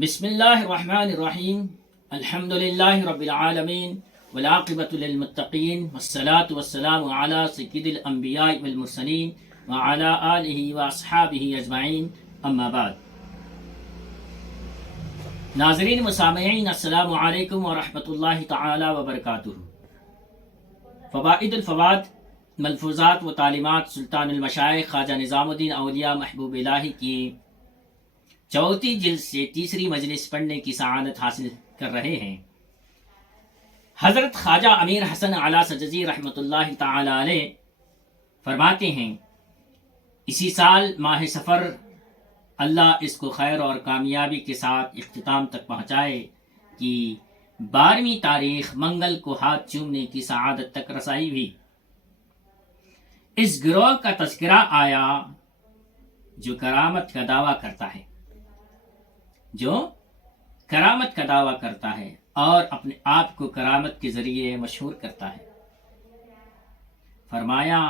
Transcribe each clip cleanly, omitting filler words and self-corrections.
بسم اللہ الرحمن الرحیم الحمد للہ رب العالمین والعاقبۃ للمتقین والصلاة والسلام علی سید الانبیاء والمرسلین وعلی آلہ واصحابہ اجمعین اما بعد۔ ناظرین مسامعین، السلام علیکم ورحمۃ اللہ تعالی وبرکاتہ۔ فوائد الفواد، ملفوظات و تعلیمات سلطان المشائخ خواجہ نظام الدین اولیاء محبوب الہی کی چوتھی جلد سے تیسری مجلس پڑھنے کی سعادت حاصل کر رہے ہیں۔ حضرت خواجہ امیر حسن اعلیٰ سجزی رحمۃ اللہ تعالی علیہ فرماتے ہیں، اسی سال ماہ سفر اللہ اس کو خیر اور کامیابی کے ساتھ اختتام تک پہنچائے کہ 12ویں تاریخ منگل کو ہاتھ چومنے کی سعادت تک رسائی ہوئی۔ اس گروہ کا تذکرہ آیا جو کرامت کا دعویٰ کرتا ہے، اور اپنے آپ کو کرامت کے ذریعے مشہور کرتا ہے۔ فرمایا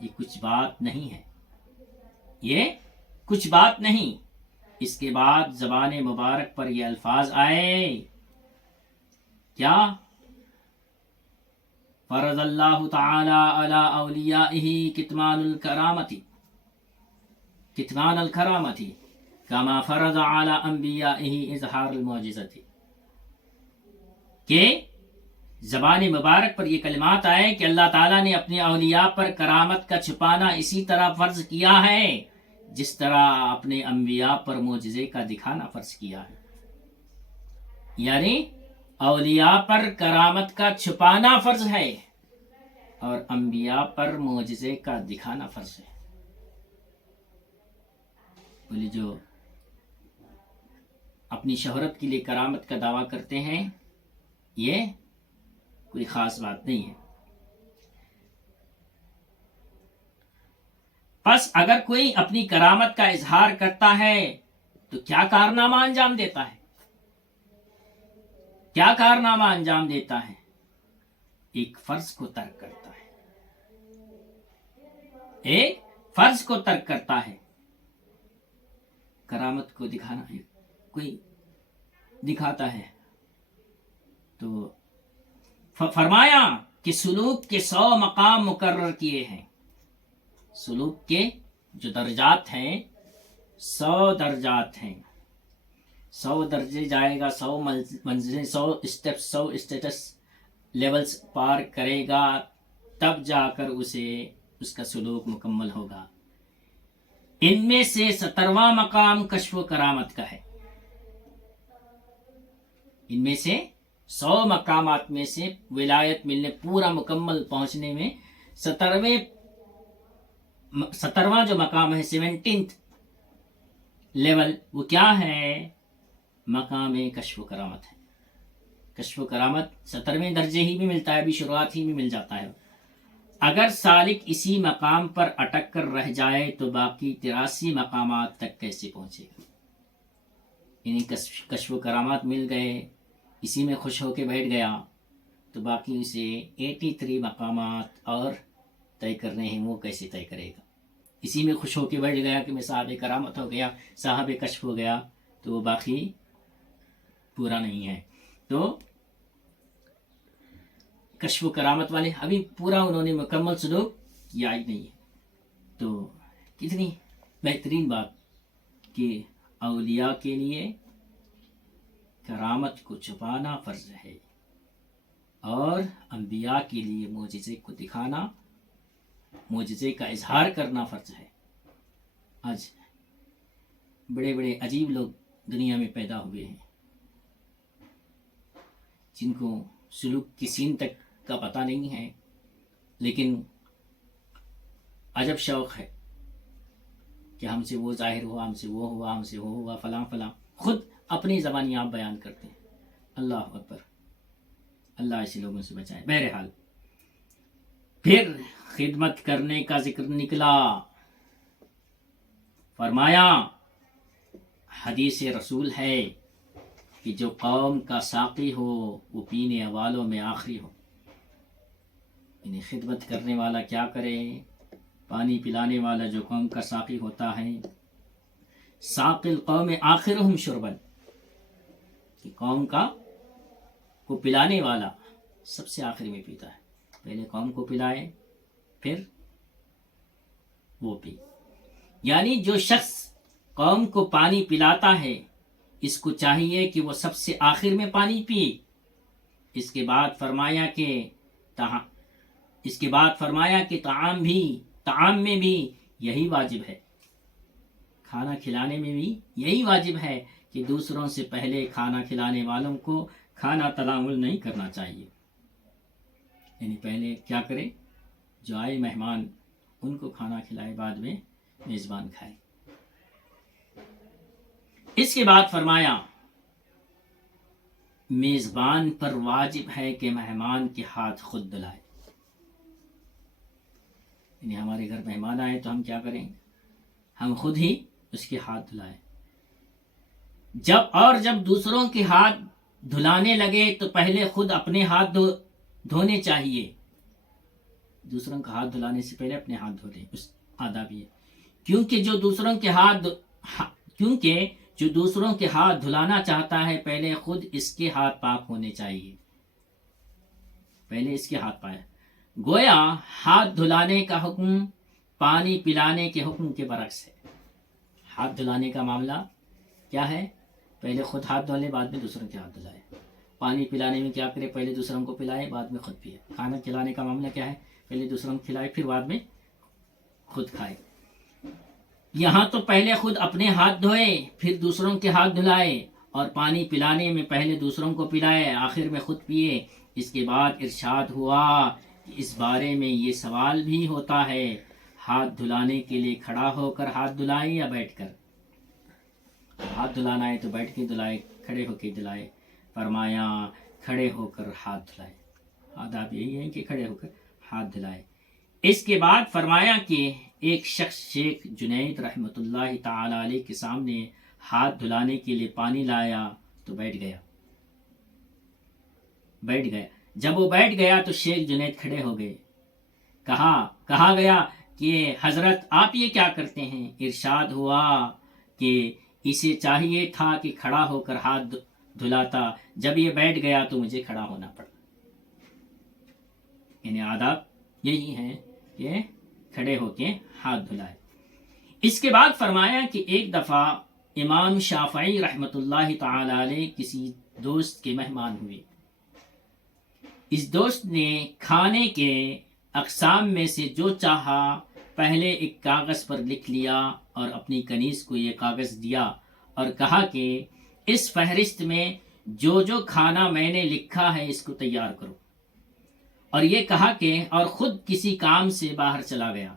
یہ کچھ بات نہیں۔ اس کے بعد زبان مبارک پر یہ الفاظ آئے، کیا؟ فرض اللہ تعالی علی اولیائہ کتمان الکرامتی کما فرض علی انبیائہ اظہار المعجزتی، کہ زبان مبارک پر یہ کلمات آئے کہ اللہ تعالیٰ نے اپنے اولیاء پر کرامت کا چھپانا اسی طرح فرض کیا ہے جس طرح اپنے انبیاء پر معجزے کا دکھانا فرض کیا ہے۔ یعنی اولیاء پر کرامت کا چھپانا فرض ہے اور انبیاء پر معجزے کا دکھانا فرض ہے۔ بولے جو اپنی شہرت کے لیے کرامت کا دعویٰ کرتے ہیں یہ کوئی خاص بات نہیں ہے۔ پس اگر کوئی اپنی کرامت کا اظہار کرتا ہے تو کیا کارنامہ انجام دیتا ہے؟ ایک فرض کو ترک کرتا ہے۔ کرامت کو دکھانا ہے، کوئی دکھاتا ہے تو فرمایا کہ سلوک کے 100 مقام مقرر کیے ہیں۔ سلوک کے جو درجات ہیں 100 درجات ہیں، 100 درجے جائے گا، 100 منزلیں، 100 اسٹیٹس لیولز پار کرے گا، تب جا کر اس کا سلوک مکمل ہوگا۔ ان میں سے 17واں مقام کشف و کرامت کا ہے۔ ان میں سے 100 مقامات میں سے ولایت ملنے پورا مکمل پہنچنے میں 17واں جو مقام ہے 17th لیول، وہ کیا ہے؟ مقام کشف و کرامت ہے۔ کشف و کرامت 17ویں درجے ہی میں ملتا ہے، ابھی شروعات ہی میں مل جاتا ہے۔ اگر سالک اسی مقام پر اٹک کر رہ جائے تو باقی 83 مقامات تک کیسے پہنچے گا؟ یعنی کشف و کرامات مل گئے، اسی میں خوش ہو کے بیٹھ گیا تو باقی اسے 83 مقامات اور طے کرنے ہیں، وہ کیسے طے کرے گا؟ اسی میں خوش ہو کے بیٹھ گیا کہ میں صاحب کرامت ہو گیا، صاحب کشف ہو گیا، تو وہ باقی پورا نہیں ہے۔ تو کشف و کرامت والے ابھی پورا انہوں نے مکمل سلوک کیا ہی نہیں ہے۔ تو کتنی بہترین بات کہ اولیاء کے لیے کرامت کو چھپانا فرض ہے اور انبیاء کے لیے معجزے کو دکھانا، معجزے کا اظہار کرنا فرض ہے۔ آج بڑے بڑے عجیب لوگ دنیا میں پیدا ہوئے ہیں جن کو سلوک کی سین تک کا پتہ نہیں ہے، لیکن عجب شوق ہے کہ ہم سے وہ ظاہر ہوا، ہم سے وہ ہوا، ہم سے وہ ہوا، فلاں فلاں، خود اپنی زبانی آپ بیان کرتے ہیں۔ اللہ اکبر، اللہ ایسے لوگوں سے بچائے۔ بہرحال پھر خدمت کرنے کا ذکر نکلا۔ فرمایا حدیث رسول ہے کہ جو قوم کا ساقی ہو وہ پینے والوں میں آخری ہو۔ یعنی خدمت کرنے والا کیا کرے؟ پانی پلانے والا جو قوم کا ساقی ہوتا ہے، ساقی القوم آخرہم شربا، کہ قوم کو پلانے والا سب سے آخر میں پیتا ہے، پہلے قوم کو پلائے پھر وہ پی. یعنی جو شخص قوم کو پانی پلاتا ہے اس کو چاہیے کہ وہ سب سے آخر میں پانی پیے. اس کے بعد فرمایا کہ طعام میں بھی یہی واجب ہے، کھانا کھلانے میں بھی یہی واجب ہے کہ دوسروں سے پہلے کھانا کھلانے والوں کو کھانا تناول نہیں کرنا چاہیے. یعنی پہلے کیا کرے، جو آئے مہمان ان کو کھانا کھلائے، بعد میں میزبان کھائے. اس کے بعد فرمایا میزبان پر واجب ہے کہ مہمان کے ہاتھ خود دھلائے. یعنی ہمارے گھر مہمان آئے تو ہم کیا کریں، ہم خود ہی اس کے ہاتھ دھلائیں. جب دوسروں کے ہاتھ دھلانے لگے تو پہلے خود اپنے ہاتھ دھونے چاہیے. دوسروں کا ہاتھ دھلانے سے پہلے اپنے ہاتھ دھو لیں، اس آداب یہ. کیونکہ جو دوسروں کے ہاتھ دھلانا چاہتا ہے پہلے خود اس کے ہاتھ پاک ہونے چاہیے، پہلے اس کے ہاتھ پائے. گویا ہاتھ دھلانے کا حکم پانی پلانے کے حکم کے برعکس ہے. ہاتھ دھلانے کا معاملہ کیا ہے، پہلے خود ہاتھ دھو لے بعد میں دوسروں کے ہاتھ دھلائے. پانی پلانے میں کیا کرے، پہلے دوسروں کو پلائے بعد میں خود پیے. کھانا کھلانے کا معاملہ کیا ہے، پہلے دوسروں کو کھلائے پھر بعد میں خود کھائے. یہاں تو پہلے خود اپنے ہاتھ دھوئے پھر دوسروں کے ہاتھ دھلائے، اور پانی پلانے میں پہلے دوسروں کو پلائے آخر میں خود پیے. اس کے بعد ارشاد ہوا کہ اس بارے میں یہ سوال بھی ہوتا ہے، ہاتھ دھلانے کے لیے کھڑا ہو کر ہاتھ دھلائے یا بیٹھ کر. ہاتھ دھلانا ہے تو بیٹھ کے دھلائے، کھڑے ہو کے دھلائے. فرمایا کھڑے ہو کر ہاتھ دھلائے. آداب یہی ہے کہ کھڑے ہو کر ہاتھ دھلائے. اس کے بعد فرمایا کہ ایک شخص شیخ جنید رحمۃ اللہ تعالی علیہ کے سامنے ہاتھ دھلانے کے لیے پانی لایا تو بیٹھ گیا. جب وہ بیٹھ گیا تو شیخ جنید کھڑے ہو گئے. کہا گیا کہ حضرت آپ یہ کیا کرتے ہیں؟ ارشاد ہوا کہ اسے چاہیے تھا کہ کھڑا ہو کر ہاتھ دھلاتا، جب یہ بیٹھ گیا تو مجھے کھڑا ہونا پڑا. یعنی آداب یہی ہے کہ کھڑے ہو کے ہاتھ دھلائے. اس کے بعد فرمایا کہ ایک دفعہ امام شافعی رحمۃ اللہ تعالی علیہ کسی دوست کے مہمان ہوئے. اس دوست نے کھانے کے اقسام میں سے جو چاہا پہلے ایک کاغذ پر لکھ لیا اور اپنی کنیز کو یہ کاغذ دیا اور کہا کہ اس فہرست میں جو کھانا میں نے لکھا ہے اس کو تیار کرو، اور یہ کہا کہ اور خود کسی کام سے باہر چلا گیا.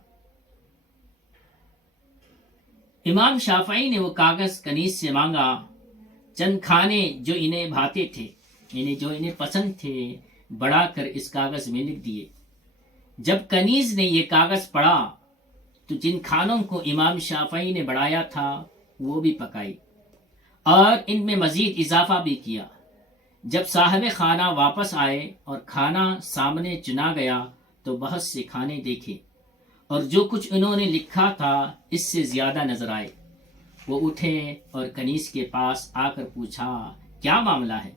امام شافعی نے وہ کاغذ کنیز سے مانگا. چند کھانے جو انہیں بھاتے تھے، یعنی جو انہیں پسند تھے، بڑھا کر اس کاغذ میں لکھ دیے. جب کنیز نے یہ کاغذ پڑھا تو جن کھانوں کو امام شافعی نے بڑھایا تھا وہ بھی پکائی اور ان میں مزید اضافہ بھی کیا. جب صاحب خانہ واپس آئے اور کھانا سامنے چنا گیا تو بہت سے کھانے دیکھے اور جو کچھ انہوں نے لکھا تھا اس سے زیادہ نظر آئے. وہ اٹھے اور کنیز کے پاس آ کر پوچھا کیا معاملہ ہے؟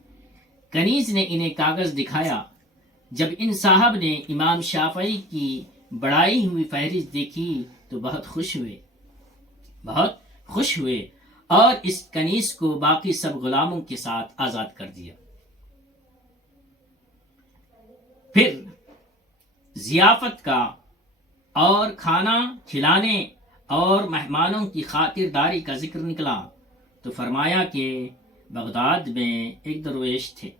کنیز نے انہیں کاغذ دکھایا. جب ان صاحب نے امام شافعی کی بڑھائی ہوئی فہرست دیکھی تو بہت خوش ہوئے اور اس کنیز کو باقی سب غلاموں کے ساتھ آزاد کر دیا. پھر ضیافت کا اور کھانا کھلانے اور مہمانوں کی خاطرداری کا ذکر نکلا تو فرمایا کہ بغداد میں ایک درویش تھے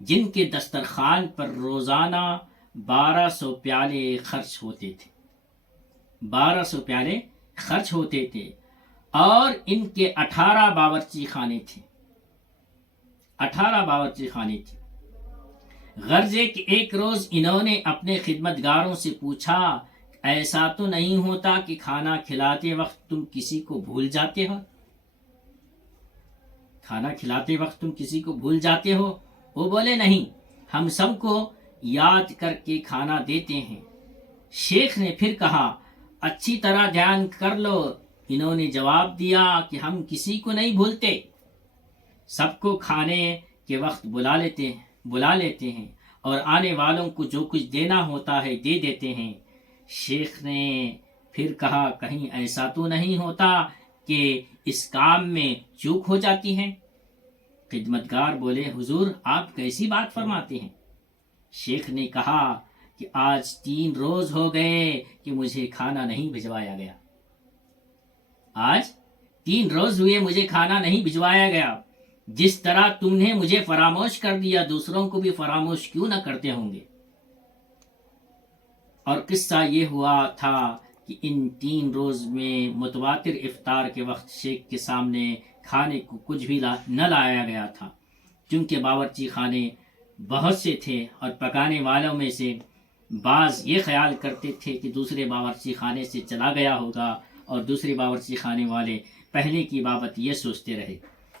جن کے دسترخوان پر روزانہ 1200 پیالے خرچ ہوتے تھے اور ان کے 18 باورچی خانے تھے. غرض ہے کہ ایک روز انہوں نے اپنے خدمتگاروں سے پوچھا ایسا تو نہیں ہوتا کہ کھانا کھلاتے وقت تم کسی کو بھول جاتے ہو؟ وہ بولے نہیں، ہم سب کو یاد کر کے کھانا دیتے ہیں. شیخ نے پھر کہا اچھی طرح دھیان کر لو. انہوں نے جواب دیا کہ ہم کسی کو نہیں بھولتے. سب کو کھانے کے وقت بلا لیتے ہیں اور آنے والوں کو جو کچھ دینا ہوتا ہے دے دیتے ہیں۔ شیخ نے پھر کہا کہیں ایسا تو نہیں ہوتا کہ اس کام میں چوک ہو جاتی ہے؟ خدمتگار بولے حضور آپ کیسی بات فرماتے ہیں؟ شیخ نے کہا کہ آج 3 روز ہو گئے کہ مجھے کھانا نہیں بھجوایا گیا۔ آج 3 روز ہوئے مجھے کھانا نہیں بھجوایا گیا۔ جس طرح تم نے مجھے فراموش کر دیا دوسروں کو بھی فراموش کیوں نہ کرتے ہوں گے۔ اور قصہ یہ ہوا تھا کہ ان 3 روز میں متواتر افطار کے وقت شیخ کے سامنے کھانے کو کچھ بھی نہ لایا گیا تھا، کیونکہ باورچی خانے بہت سے تھے اور پکانے والوں میں سے بعض یہ خیال کرتے تھے کہ دوسرے باورچی خانے سے چلا گیا ہوگا اور دوسرے باورچی خانے والے پہلے کی بابت یہ سوچتے رہے۔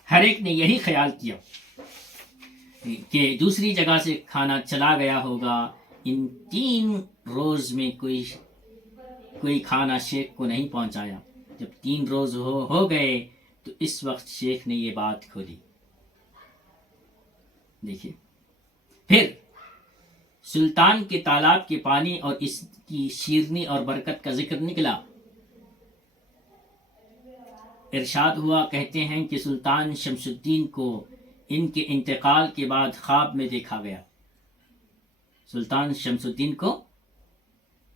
ہر ایک نے یہی خیال کیا کہ دوسری جگہ سے کھانا چلا گیا ہوگا۔ ان 3 روز میں کوئی کھانا شیخ کو نہیں پہنچایا۔ جب 3 روز ہو گئے تو اس وقت شیخ نے یہ بات کھولی۔ دیکھیے پھر سلطان کے تالاب کے پانی اور اس کی شیرنی اور برکت کا ذکر نکلا۔ ارشاد ہوا، کہتے ہیں کہ سلطان شمس الدین کو ان کے انتقال کے بعد خواب میں دیکھا گیا۔ سلطان شمس الدین کو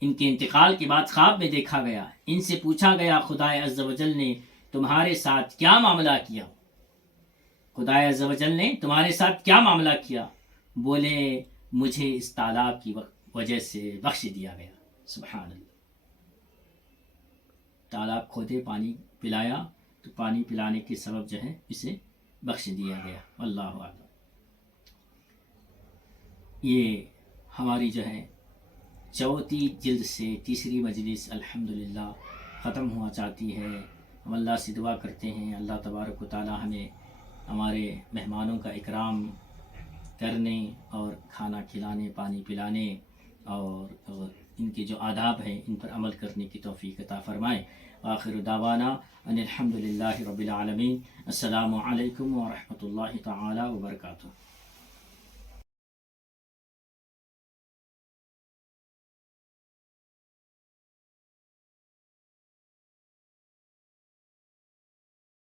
ان کے انتقال کے بعد خواب میں دیکھا گیا۔ ان سے پوچھا گیا خدا عز و جل نے تمہارے ساتھ کیا معاملہ کیا؟ خدا عز و جل نے تمہارے ساتھ کیا معاملہ کیا؟ بولے مجھے اس تالاب کی وجہ سے بخش دیا گیا۔ سبحان اللہ، تالاب کھودے پانی پلایا تو پانی پلانے کے سبب جو ہے اسے بخش دیا گیا۔ اللہ اکبر۔ یہ ہماری جو ہے 4 جلد سے 3 مجلس الحمدللہ ختم ہوا چاہتی ہے۔ ہم اللہ سے دعا کرتے ہیں اللہ تبارک و تعالی ہمیں ہمارے مہمانوں کا اکرام کرنے اور کھانا کھلانے پانی پلانے اور ان کے جو آداب ہیں ان پر عمل کرنے کی توفیق عطا فرمائے۔ آخر دعوانا ان الحمدللہ رب العالمین۔ السلام علیکم ورحمۃ اللہ تعالی وبرکاتہ۔